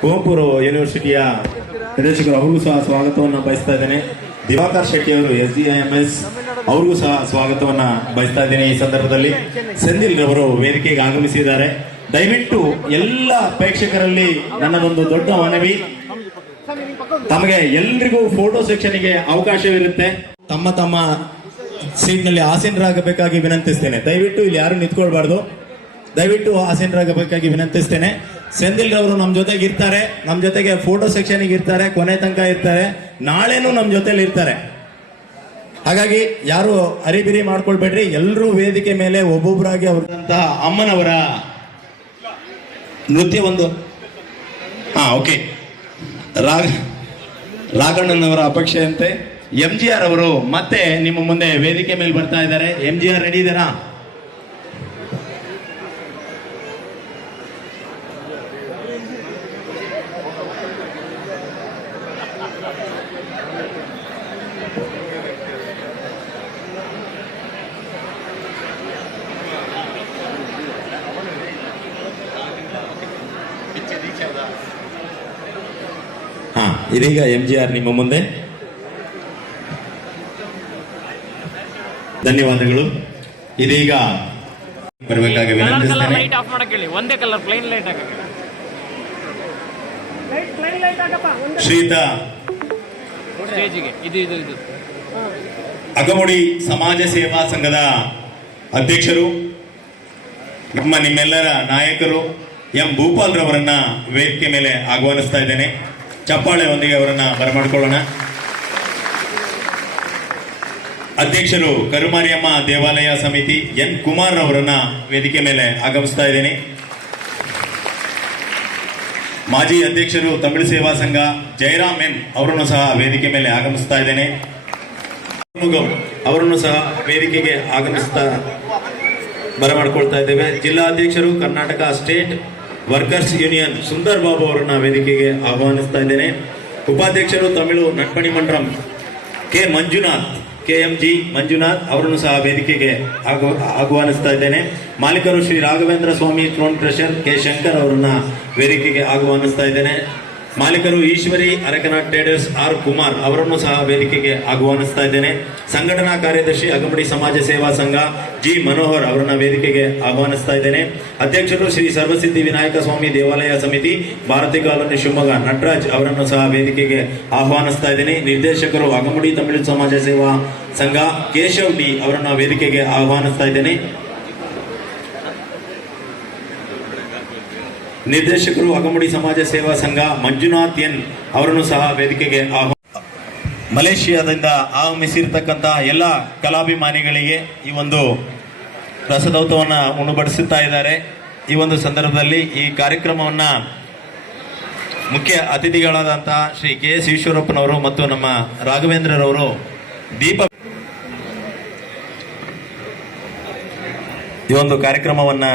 ಕುವೆಂಪು ಯೂನಿವರ್ಸಿಟಿಯ ನಿರ್ದೇಶಕರು, ಅವ್ರಿಗೂ ಸಹ ಸ್ವಾಗತವನ್ನು ಬಯಸ್ತಾ ಇದ್ದೇನೆ. ದಿವಾಕರ್ ಶೆಟ್ಟಿ ಅವರು ಎಸ್ ಡಿ ಎಂ ಎಸ್ ಅವ್ರಿಗೂ ಸಹ ಸ್ವಾಗತವನ್ನು ಬಯಸ್ತಾ ಇದ್ದೇನೆ ಈ ಸಂದರ್ಭದಲ್ಲಿ. ಸೆಂದಿಲ್ ರವರು ವೇದಿಕೆಗೆ ಆಗಮಿಸಿದ್ದಾರೆ. ದಯವಿಟ್ಟು ಎಲ್ಲ ಪ್ರೇಕ್ಷಕರಲ್ಲಿ ನನ್ನದೊಂದು ದೊಡ್ಡ ಮನವಿ. ತಮಗೆ ಎಲ್ರಿಗೂ ಫೋಟೋ ಸೆಕ್ಷನ್ಗೆ ಅವಕಾಶವಿರುತ್ತೆ. ತಮ್ಮ ತಮ್ಮ ಸೀಟ್ನಲ್ಲಿ ಆಸೀನರಾಗಬೇಕಾಗಿ ವಿನಂತಿಸ್ತೇನೆ. ದಯವಿಟ್ಟು ಇಲ್ಲಿ ಯಾರು ನಿಂತ್ಕೊಳ್ಬಾರ್ದು. ದಯವಿಟ್ಟು ಆಸೀನರಾಗಬೇಕಾಗಿ ವಿನಂತಿಸ್ತೇನೆ. ಸೆಂದಿಲ್ ರವರು ನಮ್ಮ ಜೊತೆಗೆ ಇರ್ತಾರೆ ನಮ್ಮ ಜೊತೆಗೆ ಫೋಟೋ ಸೆಕ್ಷನ್ಗೆ ಇರ್ತಾರೆ, ಕೊನೆ ತನಕ ಇರ್ತಾರೆ, ನಾಳೆನೂ ನಮ್ಮ ಜೊತೆಲಿ ಇರ್ತಾರೆ. ಹಾಗಾಗಿ ಯಾರು ಅರಿಬಿರಿ ಮಾಡ್ಕೊಳ್ಬೇಡ್ರಿ ಎಲ್ಲರೂ ವೇದಿಕೆ ಮೇಲೆ ಒಬ್ಬೊಬ್ಬರಾಗಿ ಅವರಂತಹ ಅಮ್ಮನವರ ನೃತ್ಯ ಒಂದು. ಹಾ, ಓಕೆ. ರಾಗ, ರಾಘಣ್ಣನವರ ಅಪೇಕ್ಷೆಯಂತೆ ಎಂ ಜಿ ಆರ್ ಅವರು ಮತ್ತೆ ನಿಮ್ಮ ಮುಂದೆ ವೇದಿಕೆ ಮೇಲೆ ಬರ್ತಾ ಇದ್ದಾರೆ. ಎಂ ಜಿ ಆರ್ ರೆಡಿ ಇದ್ದಾರಾ? ಹಾ ಇದೀಗ ಎಂ ಜಿ ಆರ್ ನಿಮ್ಮ ಮುಂದೆ. ಧನ್ಯವಾದಗಳು. ಇದೀಗ ಬರಬೇಕಾಗಿ ವಿನಂತಿಸ್ತೇನೆ. ಲೈಟ್ ಆಫ್ ಮಾಡಕ್ ಹೇಳಿ ಒಂದೇ ಕಲರ್ ಪ್ಲೇನ್ ಲೈಟ್ ಹಾಕಕ್ಕೆ. ಶ್ರೀಯುತ ಅಗಮುಡಿ ಸಮಾಜ ಸೇವಾ ಸಂಘದ ಅಧ್ಯಕ್ಷರು, ನಮ್ಮ ನಿಮ್ಮೆಲ್ಲರ ನಾಯಕರು ಎಂ ಭೂಪಾಲ್ ರವರನ್ನ ವೇದಿಕೆ ಮೇಲೆ ಆಹ್ವಾನಿಸ್ತಾ ಇದ್ದೇನೆ. ಚಪ್ಪಾಳೆಯೊಂದಿಗೆ ಅವರನ್ನ ಬರಮಾಡಿಕೊಳ್ಳೋಣ. ಅಧ್ಯಕ್ಷರು ಕರುಮಾರಿಯಮ್ಮ ದೇವಾಲಯ ಸಮಿತಿ, ಎನ್ ಕುಮಾರ್ ಅವರನ್ನ ವೇದಿಕೆ ಮೇಲೆ ಆಗಮಿಸ್ತಾ ಇದ್ದೇನೆ. ಮಾಜಿ ಅಧ್ಯಕ್ಷರು ತಮಿಳು ಸೇವಾ ಸಂಘ ಜಯರಾಮ್ ಎನ್ ಅವರನ್ನು ಸಹ ವೇದಿಕೆ ಮೇಲೆ ಆಗಮಿಸ್ತಾ ಇದ್ದೇನೆ. ಅವರನ್ನು ಸಹ ವೇದಿಕೆಗೆ ಆಗಮಿಸ್ತಾ ಬರಮಾಡ್ಕೊಳ್ತಾ ಇದ್ದೇವೆ. ಜಿಲ್ಲಾ ಅಧ್ಯಕ್ಷರು Karnataka state workers union Sundar Babu ಅವರನ್ನ ವೇದಿಕೆಗೆ ಆಹ್ವಾನಿಸ್ತಾ ಇದ್ದೇನೆ. ಉಪಾಧ್ಯಕ್ಷರು Tamil Natpani Mandram K Manjunath K M G Manjunath ಅವರನ್ನು ಸಹ ವೇದಿಕೆಗೆ ಆಗು- ಆಹ್ವಾನಿಸ್ತಾ ಇದ್ದೇನೆ. ಮಾಲೀಕರು ಶ್ರೀ ರಾಘವೇಂದ್ರ ಸ್ವಾಮಿ ಥ್ರೋನ್ ಕ್ರಷರ್ ಕೆ ಶಂಕರ್ ಅವರನ್ನ ವೇದಿಕೆಗೆ ಆಹ್ವಾನಿಸ್ತಾ ಇದ್ದೇನೆ. ಮಾಲೀಕರು ಈಶ್ವರಿ ಅರಕನಾಥ್ ಟ್ರೇಡರ್ಸ್ ಆರ್ ಕುಮಾರ್ ಅವರನ್ನು ಸಹ ವೇದಿಕೆಗೆ ಆಹ್ವಾನಿಸ್ತಾ ಇದ್ದೇನೆ. ಸಂಘಟನಾ ಕಾರ್ಯದರ್ಶಿ ಅಗಮಡಿ ಸಮಾಜ ಸೇವಾ ಸಂಘ ಜಿ ಮನೋಹರ್ ಅವರನ್ನ ವೇದಿಕೆಗೆ ಆಹ್ವಾನಿಸ್ತಾ ಇದ್ದೇನೆ. ಅಧ್ಯಕ್ಷರು ಶ್ರೀ ಸರ್ವಸಿದ್ಧಿ ವಿನಾಯಕ ಸ್ವಾಮಿ ದೇವಾಲಯ ಸಮಿತಿ, ಭಾರತಿ ಕಾಲೋನಿ ಶಿವಮೊಗ್ಗ ನಟರಾಜ್ ಅವರನ್ನು ಸಹ ವೇದಿಕೆಗೆ ಆಹ್ವಾನಿಸ್ತಾ ಇದ್ದೇನೆ. ನಿರ್ದೇಶಕರು ಅಗಮಡಿ ತಮಿಳು ಸಮಾಜ ಸೇವಾ ಸಂಘ, ಕೇಶವ್ ಡಿ ಅವರನ್ನ ವೇದಿಕೆಗೆ ಆಹ್ವಾನಿಸ್ತಾ ಇದ್ದೇನೆ. ನಿರ್ದೇಶಕರು ಅಗಮುಡಿ ಸಮಾಜ ಸೇವಾ ಸಂಘ ಮಂಜುನಾಥ್ ಎನ್ ಅವರನ್ನು ಸಹ ವೇದಿಕೆಗೆ ಆಹ್ವಾನ ಮಲೇಷಿಯಾದಿಂದ ಆಗಮಿಸಿರ್ತಕ್ಕಂತಹ ಎಲ್ಲ ಕಲಾಭಿಮಾನಿಗಳಿಗೆ ಈ ಒಂದು ರಸದೌತವನ್ನು ಉಣಬಡಿಸುತ್ತಾ ಇದ್ದಾರೆ. ಈ ಒಂದು ಸಂದರ್ಭದಲ್ಲಿ ಈ ಕಾರ್ಯಕ್ರಮವನ್ನು ಮುಖ್ಯ ಅತಿಥಿಗಳಾದಂತಹ ಶ್ರೀ ಕೆ ಎಸ್ ಈಶ್ವರಪ್ಪನವರು ಮತ್ತು ನಮ್ಮ ರಾಘವೇಂದ್ರರವರು ದೀಪ ಈ ಒಂದು ಕಾರ್ಯಕ್ರಮವನ್ನ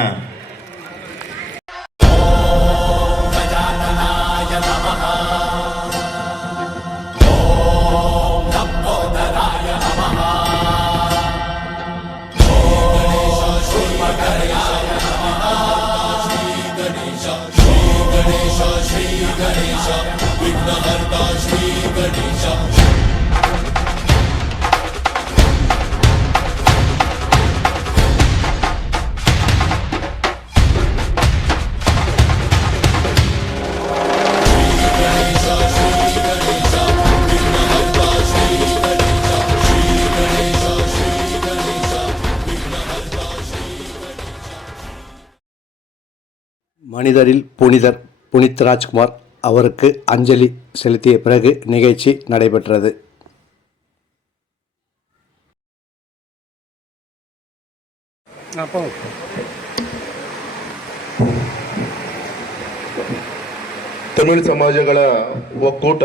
மனிதரில் புனிதர் புனித் ராஜ்குமார் அவருக்கு அஞ்சலி செலுத்திய பிறகு நிகழ்ச்சி நடைபெற்றது ತಮಿಳು ಸಮಾಜಗಳ ಒಕ್ಕೂಟ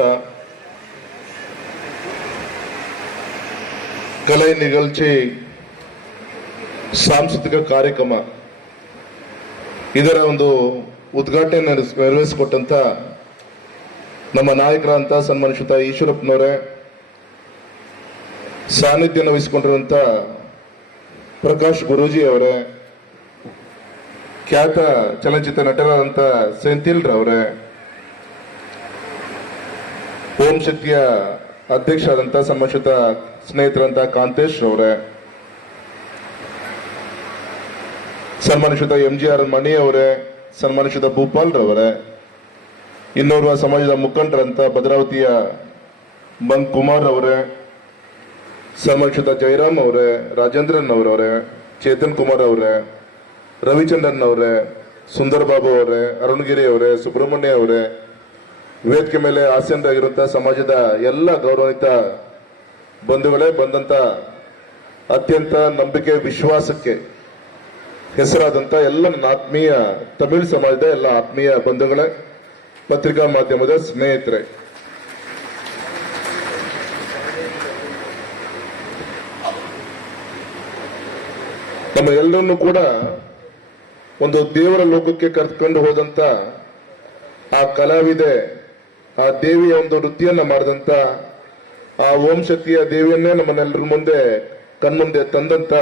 ಕಲೆ ನಿಗಲ್ಚಿ ಸಾಂಸ್ಕೃತಿಕ ಕಾರ್ಯಕ್ರಮ ಇದರ ಒಂದು ಉದ್ಘಾಟನೆ ನೆರವೇರಿಸಿಕೊಟ್ಟಂತ ನಮ್ಮ ನಾಯಕರಂತ ಸನ್ಮಾನಿಸಿದ ಈಶ್ವರಪ್ಪನವರೇ ಸಾನ್ನಿಧ್ಯ ವಹಿಸಿಕೊಂಡಿರುವಂಥ ಪ್ರಕಾಶ್ ಗುರೂಜಿ ಅವರೇ, ಖ್ಯಾತ ಚಲನಚಿತ್ರ ನಟರಾದಂಥ ಸೆಂಥಿಲ್ರವರೇ ಓಂ ಶಕ್ತಿಯ ಅಧ್ಯಕ್ಷರಾದಂಥ ಸನ್ಮಾನಿಸುತ್ತ ಸ್ನೇಹಿತರಂತ ಕಾಂತೇಶ್ ಅವರೇ ಸನ್ಮಾನಿಸಿದ ಎಂ ಜಿ ಆರ್ ಮಣಿ ಅವರೇ, ಸನ್ಮಾನಿಸಿದ ಭೂಪಾಲ್ ರವರೇ, ಇನ್ನೋರ್ವ ಸಮಾಜದ ಮುಖಂಡರಂತ ಭದ್ರಾವತಿಯ ಬಂಕ್ ಕುಮಾರ್ ಅವರೇ, ಸನ್ಮಾನಿಸಿದ ಜಯರಾಮ್ ಅವರೇ, ರಾಜೇಂದ್ರನ್ ಅವರವರೇ ಚೇತನ್ ಕುಮಾರ್ ಅವರೇ, ರವಿಚಂದ್ರನ್ ಅವರೇ ಸುಂದರ್ ಬಾಬು ಅವರೇ, ಅರುಣಗಿರಿ ಅವರೇ, ಸುಬ್ರಹ್ಮಣ್ಯ ಅವರೇ, ವೇದಿಕೆ ಮೇಲೆ ಆಸೀನರಾಗಿರುವಂತಹ ಸಮಾಜದ ಎಲ್ಲ ಗೌರವಾನ್ವಿತ ಬಂಧುಗಳೇ, ಬಂದಂತ ಅತ್ಯಂತ ನಂಬಿಕೆ, ವಿಶ್ವಾಸಕ್ಕೆ ಹೆಸರಾದಂತ ಎಲ್ಲ ನನ್ನ ಆತ್ಮೀಯ ತಮಿಳು ಸಮಾಜದ ಎಲ್ಲ ಆತ್ಮೀಯ ಬಂಧುಗಳೇ ಪತ್ರಿಕಾ ಮಾಧ್ಯಮದ ಸ್ನೇಹಿತರೆ. ನಮ್ಮ ಎಲ್ಲರನ್ನು ಕೂಡ ಒಂದು ದೇವರ ಲೋಕಕ್ಕೆ ಕರೆದುಕೊಂಡು ಹೋದಂತ ಆ ಕಲಾವಿದೆ, ಆ ದೇವಿಯ ಒಂದು ವೃತ್ತಿಯನ್ನ ಮಾಡಿದಂತ ಆ ಓಂ ಶಕ್ತಿಯ ದೇವಿಯನ್ನೇ ನಮ್ಮನ್ನೆಲ್ಲರ ಮುಂದೆ ಕಣ್ಮುಂದೆ ತಂದಂತ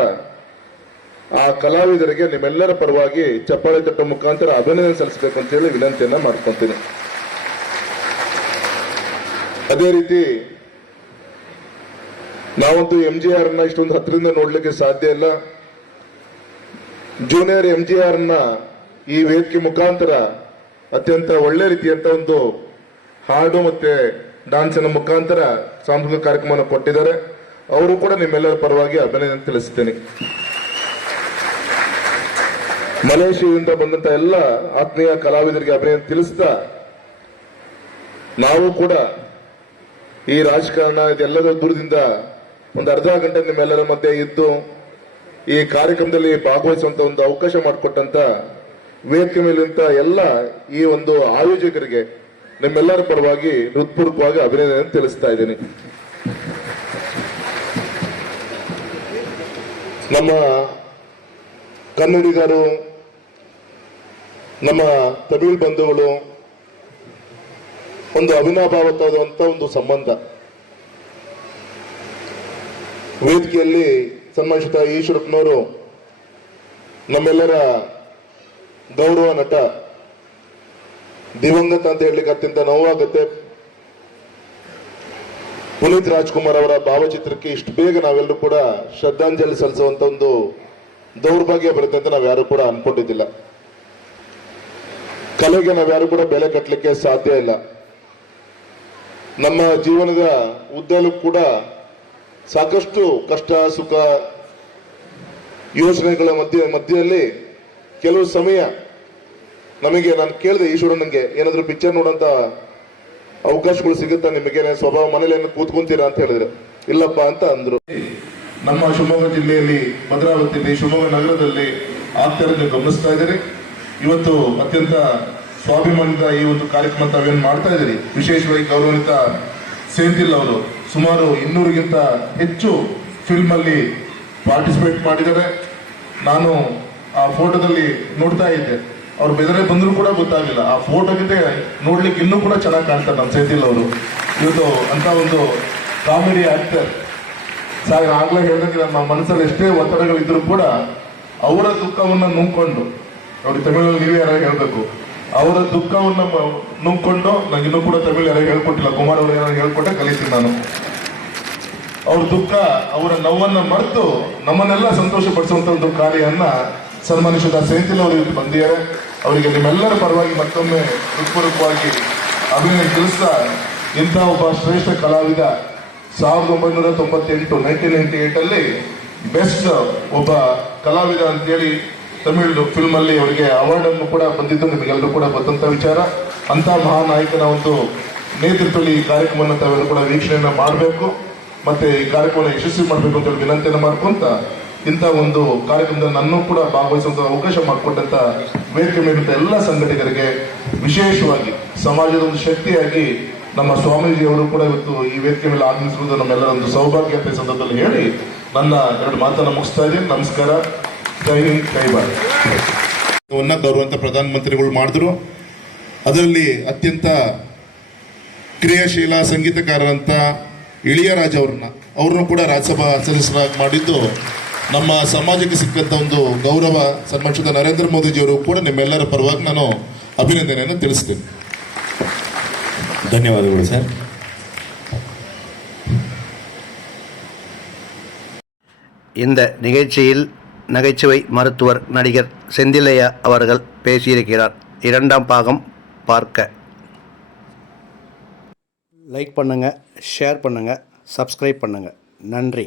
ಆ ಕಲಾವಿದರಿಗೆ ನಿಮ್ಮೆಲ್ಲರ ಪರವಾಗಿ ಚಪ್ಪಾಳೆ ತಟ್ಟ ಮುಖಾಂತರ ಅಭಿನಂದನೆ ಸಲ್ಲಿಸಬೇಕು ಅಂತ ಹೇಳಿ ವಿನಂತಿಯನ್ನ ಮಾಡ್ಕೊಂತೀನಿ. ಅದೇ ರೀತಿ ನಾವಂತೂ ಎಂ ಜಿ ಆರ್ನ ಇಷ್ಟೊಂದು ಹತ್ತಿರದಿಂದ ನೋಡ್ಲಿಕ್ಕೆ ಸಾಧ್ಯ ಇಲ್ಲ. ಜೂನಿಯರ್ ಎಂ ಜಿ ಆರ್ನ ಈ ವೇದಿಕೆ ಮುಖಾಂತರ ಅತ್ಯಂತ ಒಳ್ಳೆ ರೀತಿಯಂತ ಒಂದು ಹಾಡು ಮತ್ತೆ ಡಾನ್ಸಿನ ಮುಖಾಂತರ ಸಾಂಸ್ಕೃತಿಕ ಕಾರ್ಯಕ್ರಮವನ್ನು ಕೊಟ್ಟಿದ್ದಾರೆ. ಅವರು ಕೂಡ ನಿಮ್ಮೆಲ್ಲರ ಪರವಾಗಿ ಅಭಿನಂದನೆ ತಿಳಿಸುತ್ತೇನೆ ಮಲೇಷಿಯಾದಿಂದ ಬಂದಂತ ಎಲ್ಲ ಆತ್ಮೀಯ ಕಲಾವಿದರಿಗೆ ಅಭಿನಯ ತಿಳಿಸ್ತಾ, ನಾವು ಕೂಡ ಈ ರಾಜಕಾರಣ ಇದೆಲ್ಲದ ದೂರದಿಂದ ಒಂದು ಅರ್ಧ ಗಂಟೆ ನಿಮ್ಮೆಲ್ಲರ ಮಧ್ಯೆ ಇದ್ದು, ಈ ಕಾರ್ಯಕ್ರಮದಲ್ಲಿ ಭಾಗವಹಿಸುವಂತ ಒಂದು ಅವಕಾಶ ಮಾಡಿಕೊಟ್ಟಂತ ವೇದಿಕೆ ಮೇಲಿಂತ ಎಲ್ಲ ಈ ಒಂದು ಆಯೋಜಕರಿಗೆ ನಿಮ್ಮೆಲ್ಲರ ಪರವಾಗಿ ಹೃತ್ಪೂರ್ವಕವಾಗಿ ಅಭಿನಂದನೆ ತಿಳಿಸ್ತಾ ಇದ್ದೀನಿ. ನಮ್ಮ ಕನ್ನಡಿಗರು ನಮ್ಮ ತಮಿಳ್ ಬಂಧುಗಳು ಒಂದು ಅವಿನಾಭಾವವಾದಂತ ಒಂದು ಸಂಬಂಧ. ವೇದಿಕೆಯಲ್ಲಿ ಸನ್ಮಾನಿಸಿದ ಈಶ್ವರಪ್ಪನವರು ನಮ್ಮೆಲ್ಲರ ಗೌರವ ನಟ. ದಿವಂಗತ ಅಂತ ಹೇಳಲಿಕ್ಕೆ ಅತ್ಯಂತ ನೋವಾಗುತ್ತೆ. ಪುನೀತ್ ರಾಜ್ಕುಮಾರ್ ಅವರ ಭಾವಚಿತ್ರಕ್ಕೆ ಇಷ್ಟು ಬೇಗ ನಾವೆಲ್ಲರೂ ಕೂಡ ಶ್ರದ್ಧಾಂಜಲಿ ಸಲ್ಲಿಸುವಂತ ಒಂದು ದೌರ್ಭಾಗ್ಯ ಬರುತ್ತೆ ಅಂತ ನಾವ್ಯಾರು ಕೂಡ ಅನ್ಕೊಂಡಿದ್ದಿಲ್ಲ. ಕಲೆಗೆ ನಾವ್ಯಾರು ಕೂಡ ಬೆಲೆ ಕಟ್ಟಲಿಕ್ಕೆ ಸಾಧ್ಯ ಇಲ್ಲ. ನಮ್ಮ ಜೀವನದ ಉದ್ದಲೂ ಕೂಡ ಸಾಕಷ್ಟು ಕಷ್ಟ, ಸುಖ ಯೋಚನೆಗಳ ಮಧ್ಯ, ಮಧ್ಯದಲ್ಲಿ ಕೆಲವು ಸಮಯ ನಮಗೆ ನಾನು ಕೇಳಿದೆ ಈಶ್ವರ ನನಗೆ ಏನಾದ್ರೂ ಪಿಕ್ಚರ್ ನೋಡಂತ ಅವಕಾಶಗಳು ಸಿಗುತ್ತಾ ನಿಮಗೆ? ಸ್ವಭಾವ ಮನೇಲಿ ಏನು ಕೂತ್ಕೊಂತೀರಾ ಅಂತ ಹೇಳಿದ್ರೆ. ಇಲ್ಲಪ್ಪ ಅಂತ ಅಂದ್ರು. ನಮ್ಮ ಶಿವಮೊಗ್ಗ ಜಿಲ್ಲೆಯಲ್ಲಿ, ಭದ್ರಾವತಿಯಲ್ಲಿ, ಶಿವಮೊಗ್ಗ ನಗರದಲ್ಲಿ ಆಗ್ತಾ ಗಮನಿಸ್ತಾ ಇದ್ದೀರಿ ಇವತ್ತು ಅತ್ಯಂತ ಸ್ವಾಭಿಮಾನದ ಈ ಒಂದು ಕಾರ್ಯಕ್ರಮ ತಾವೇನು ಮಾಡ್ತಾ ಇದ್ದೀರಿ? ವಿಶೇಷವಾಗಿ ಗೌರವಾನ್ವಿತ ಸೇಂತಿಲ್ ಅವರು ಸುಮಾರು ಇನ್ನೂರಿಗಿಂತ ಹೆಚ್ಚು ಫಿಲ್ಮ್ ಅಲ್ಲಿ ಪಾರ್ಟಿಸಿಪೇಟ್ ಮಾಡಿದ್ದಾರೆ. ನಾನು ಆ ಫೋಟೋದಲ್ಲಿ ನೋಡ್ತಾ ಇದ್ದೆ. ಅವ್ರು ಬೆದರೆ ಬಂದರೂ ಕೂಡ ಗೊತ್ತಾಗಿಲ್ಲ. ಆ ಫೋಟೋಗಿದ್ದೆ ನೋಡ್ಲಿಕ್ಕೆ ಇನ್ನೂ ಕೂಡ ಚೆನ್ನಾಗಿ ಕಾಣ್ತಾರೆ ನಮ್ಮ ಸೇಂತಿಲ್ ಅವರು. ಇವತ್ತು ಅಂತ ಒಂದು ಕಾಮಿಡಿ ಆಕ್ಟರ್. ಸಾಗರ ಆಗ್ಲೇ ಹೇಳಿದಂಗೆ ನಮ್ಮ ಮನಸ್ಸಲ್ಲಿ ಎಷ್ಟೇ ಒತ್ತಡಗಳಿದ್ರು ಕೂಡ ಅವರ ದುಃಖವನ್ನು ನುಂಗ್ಕೊಂಡು ಅವ್ರಿಗೆ ತಮಿಳಲ್ಲಿ ನೀವೇ ಯಾರು ಹೇಳ್ಬೇಕು. ಅವರ ದುಃಖವನ್ನು ನುಂಗ್ಕೊಂಡು ನಂಗೆ ಇನ್ನೂ ಕೂಡ ತಮಿಳು ಯಾರು ಹೇಳ್ಕೊಟ್ಟಿಲ್ಲ. ಕುಮಾರ್ ಅವರು ಯಾರು ಹೇಳ್ಕೊಟ್ಟೆ, ಕಲಿತೀನಿ ನಾನು. ಅವ್ರ ದುಃಖ, ಅವರ ನೋವನ್ನ ಮರೆತು ನಮ್ಮನ್ನೆಲ್ಲ ಸಂತೋಷ ಪಡಿಸುವಂತ ಒಂದು ಕಾರ್ಯನ್ನ ಸನ್ಮಾನಿಸಿದ ಸೈಂತಿಲ್ ಅವರು ಇಲ್ಲಿ ಬಂದಿದ್ದಾರೆ. ಅವರಿಗೆ ನಿಮ್ಮೆಲ್ಲರ ಪರವಾಗಿ ಮತ್ತೊಮ್ಮೆ ಹೃತ್ಪೂರ್ವಕವಾಗಿ ಅಭಿನಯ ತಿಳಿಸ್ತಾ ಇಂಥ ಒಬ್ಬ ಶ್ರೇಷ್ಠ ಕಲಾವಿದ ಸಾವಿರದ ಒಂಬೈನೂರ ತೊಂಬತ್ತೆಂಟು ನೈನ್ಟೀನ್ ನೈನ್ಟಿ ಅಲ್ಲಿ ಬೆಸ್ಟ್ ಒಬ್ಬ ಕಲಾವಿದ ಅಂತೇಳಿ ತಮಿಳು ಫಿಲ್ಮ್ ಅಲ್ಲಿ ಅವರಿಗೆ ಅವಾರ್ಡ್ ಅನ್ನು ಕೂಡ ಬಂದಿದ್ದು ನಿಮಗೆಲ್ಲರೂ ಕೂಡ ಗೊತ್ತಂತ ವಿಚಾರ. ಅಂತ ಮಹಾನಾಯಕನ ಒಂದು ನೇತೃತ್ವದಲ್ಲಿ ಈ ಕಾರ್ಯಕ್ರಮವನ್ನು ತಾವೆಲ್ಲರೂ ಕೂಡ ವೀಕ್ಷಣೆಯನ್ನ ಮಾಡಬೇಕು. ಮತ್ತೆ ಈ ಕಾರ್ಯಕ್ರಮವನ್ನು ಯಶಸ್ವಿ ಮಾಡಬೇಕು ಅಂತ ಹೇಳಿ ವಿನಂತಿಯನ್ನು ಮಾಡ್ಕೊಂತ ಇಂಥ ಒಂದು ಕಾರ್ಯಕ್ರಮದ ನನ್ನೂ ಕೂಡ ಭಾಗವಹಿಸುವಂತ ಅವಕಾಶ ಮಾಡಿಕೊಟ್ಟಂತ ವೇದಿಕೆ ಮೇಲಿದ್ದ ಎಲ್ಲ ಸಂಘಟಕರಿಗೆ ವಿಶೇಷವಾಗಿ ಸಮಾಜದ ಒಂದು ಶಕ್ತಿಯಾಗಿ ನಮ್ಮ ಸ್ವಾಮೀಜಿಯವರು ಕೂಡ ಇವತ್ತು ಈ ವೇದಿಕೆ ಮೇಲೆ ಆಗಮಿಸಿರುವುದು ನಮ್ಮೆಲ್ಲರ ಒಂದು ಸೌಭಾಗ್ಯ ಅಂತ ಈ ಸಂದರ್ಭದಲ್ಲಿ ಹೇಳಿ ನನ್ನ ಎರಡು ಮಾತನ್ನು ಮುಗಿಸ್ತಾ ಇದ್ದೀನಿ. ನಮಸ್ಕಾರ. ಕೈ ಕೈಬಾರವನ್ನು ಗೌರವಂತ ಪ್ರಧಾನಮಂತ್ರಿಗಳು ಮಾಡಿದ್ರು. ಅದರಲ್ಲಿ ಅತ್ಯಂತ ಕ್ರಿಯಾಶೀಲ ಸಂಗೀತಕಾರರಂತ ಇಳಿಯರಾಜ್ ಅವ್ರನ್ನ. ಅವ್ರನ್ನ ಕೂಡ ರಾಜ್ಯಸಭಾ ಸದಸ್ಯರಾಗಿ ಮಾಡಿದ್ದು ನಮ್ಮ ಸಮಾಜಕ್ಕೆ ಸಿಕ್ಕಂತ ಒಂದು ಗೌರವ ಸನ್ಮಾನಿಸಿದ ನರೇಂದ್ರ ಮೋದಿಜಿಯವರು ಕೂಡ ನಿಮ್ಮೆಲ್ಲರ ಪರವಾಗಿ ನಾನು ಅಭಿನಂದನೆಯನ್ನು ತಿಳಿಸ್ತೇನೆ. ಧನ್ಯವಾದಗಳು ಸರ್. இந்த நிகழ்ச்சியில் நகைச்சுவை மருத்துவர் நடிகர் செந்திலையா அவர்கள் பேசியிருக்கிறார். இரண்டாம் பாகம் பார்க்க. லைக் பண்ணுங்கள் ஷேர் பண்ணுங்கள் சப்ஸ்கிரைப் பண்ணுங்கள் நன்றி.